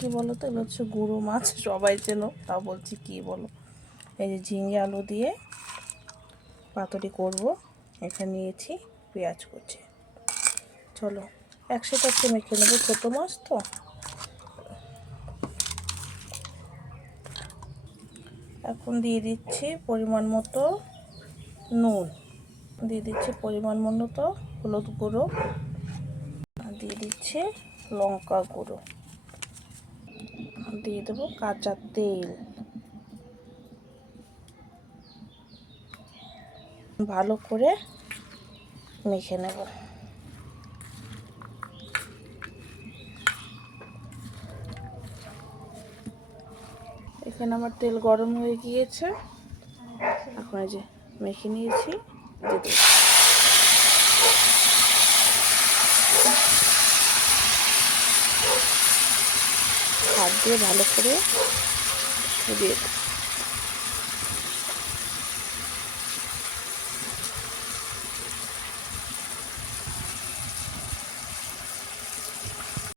কী বলো তো, এগুলো হচ্ছে গুঁড়ো মাছ, সবাই চেনো, তাও বলছি কী বলো। এই যে ঝিঙে আলু দিয়ে পাতুরি করব। এখানে নিয়েছি পেঁয়াজ কুচি। চলো একসাথে মেখে নেবো, ছোটো মাছ তো। এখন দিয়ে দিচ্ছি পরিমাণ মতো নুন, দিয়ে দিচ্ছি পরিমাণ মতো হলুদ গুঁড়ো, আর দিয়ে দিচ্ছি লঙ্কা গুঁড়ো, দিয়ে দেবো কাঁচা তেল। ভালো করে মেখে নেব। এখানে আমার তেল গরম হয়ে গিয়েছে। এখন এই যে মেখে নিয়েছি, হাত দিয়ে ভালো করে ছড়িয়ে দেব।